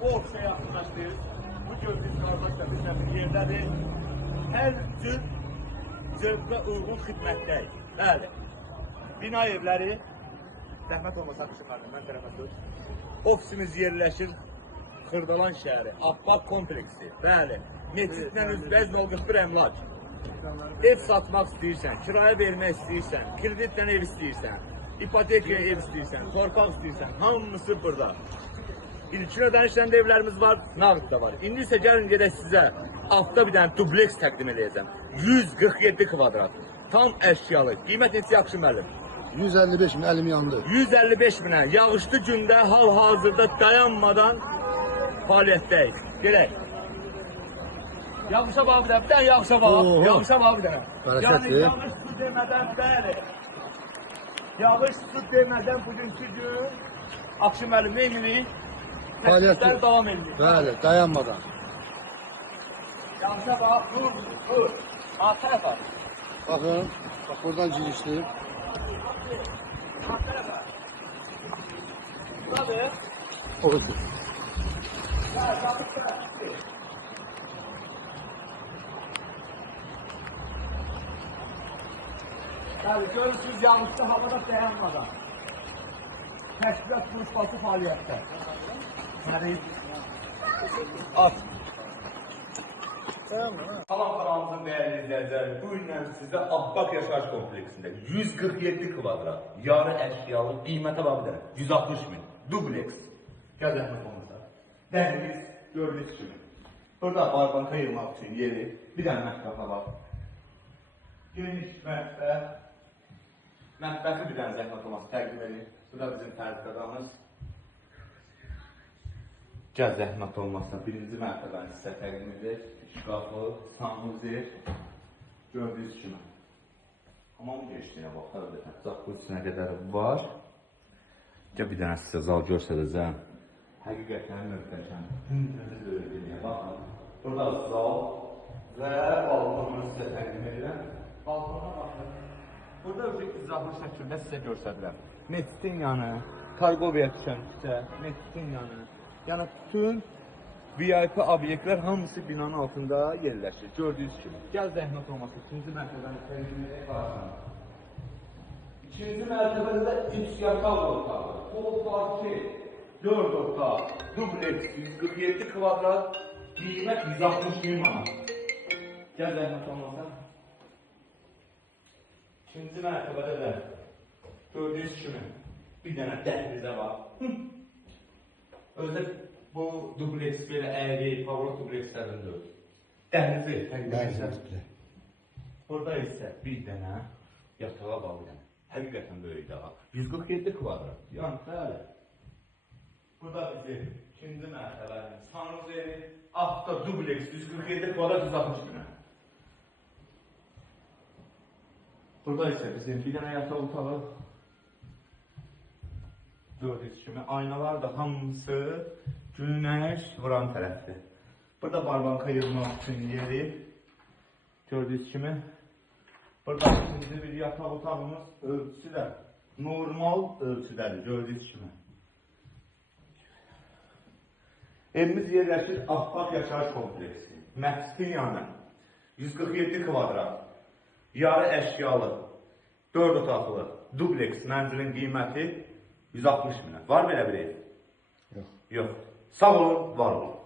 Ortaya yaxınlaşdırırız. Bu gördüyünüz qardaş da bizlə bir yerdədir. Hər cür zövqə uyğun xidmətdəyik. Bəli. Bina evləri, zəhmət olmasa çıxardım, mən tərəfə söz. Ofisimiz yerləşir Xırdalan şəhəri, Abbaq kompleksi. Bəli. Meçidlə üzbəyiz 041 əmlak. Ev satmaq istəyirsən, kirayə vermək istəyirsən, kreditlə ev istəyirsən, ipotekaya ev istəyirsən, torpaq istəyirsən, hamısı burada. İlkin ödənişlərində evlərimiz var, nağd da var. İndi isə gəlin gedək sizə hafta bir dənə dubleks təqdim edəcəm. 147 kvadrat, tam əşyalı, qiymət neçə yaxşı müəllim? 155 min, əlim yandı. 155 minə, yağışlı gündə hal-hazırda dayanmadan fəaliyyətdəyik. Gələk. Yağışa bax bir dənə, bir dənə yağışa bax, yağışa bax bir dənə. Yəni yağış su demədən, bəli. Yağış su demədən bugünkü gün Akşin müəllim nə edirik? Fəaliyyətlər davam edirik. Bəli, dayanmadan. Yağışa bax, dur. Alt tərəfə. Baxın, bax buradan girişdir. Alt tərəfə. Buradır. Orada. Yani görürsünüz yağışlı havada dayanmadan. Təşkilat kuruşbası fəaliyyətdə. At. Salam kanalımızın değerli izleyicileri, bu gündən sizə Abbaq yaşayış kompleksində 147 kvadrat, yarı əşyalı, qiymətə bax bir dənə, 160 min, dubleks. Gəl zəhmət olmasa. Dəhliz, gördüyünüz kimi. Burada barbanka yığmaq üçün yeri, bir dənə mətbəxə var. Geniş mətbəx. Mətbəxi bir dənə zəhmət olmasa təqdim edin. Bu da bizim fərqadamız. Gəl zəhmət olmasa birinci mərtəbəni sizə təqdim edir. Şkafı, sanuzi, gördüyünüz kimi. Hamam geçtiğine baxar da jacuzzisinə qədər var. Gəl bir dənə sizə zal göstərəcəm. Həqiqətən möhtəşəm. Təmiz öyrədiyə baxın. Burada zal və balkonunu sizə təqdim edirəm. Balkona baxın. Burada izahlı şəkildə sizə göstərirəm. Meçidin yanı, Karqoviya düşəmsə, meçidin yanı. Yəni bütün VIP obyektlər hamısı binanın altında yerləşir. Gördüyünüz kimi. Gəl zəhmət olmasa ikinci mərtəbəni təqdim varsan. İkinci mərtəbədə 3 yataq otağı. Bu otaq 4 otaq, dubleks 147 kvadrat, qiymət 160 min manat. Gəl zəhmət olmasa. İkinci mərtəbədə də gördüyünüz kimi bir dənə dəhlizə var. Özdə bu dubleks belə əyri, pavrot dublekslərin deyil. Dəhlizi Dəhlizdir. Burada isə bir dənə yatağa bax bir dənə. Həqiqətən böyük daha. 147 kvadrat. Yəni bəli. Burada bizim ikinci mərtəbənin sanuzi, altda dubleks 147 kvadrat 160 minə. Burada isə bizim bir dənə yataq otağı. Gördüyünüz kimi aynalar da hamısı günəş vuran tərəfdir. Burada barbanka yığmaq üçün yeri. Gördüyünüz kimi. Burada ikinci bir yataq otağımız ölçüsü də normal ölçüdədir. Gördüyünüz kimi. Evimiz yerləşir Abbaq yaşayış kompleksi. Məsidin yanı 147 kvadrat, yarı əşyalı, 4 otaqlı, dubleks mənzilin qiyməti 160 minə. Var belə bir ev? Yox. Yox. Sağ olun, var olun.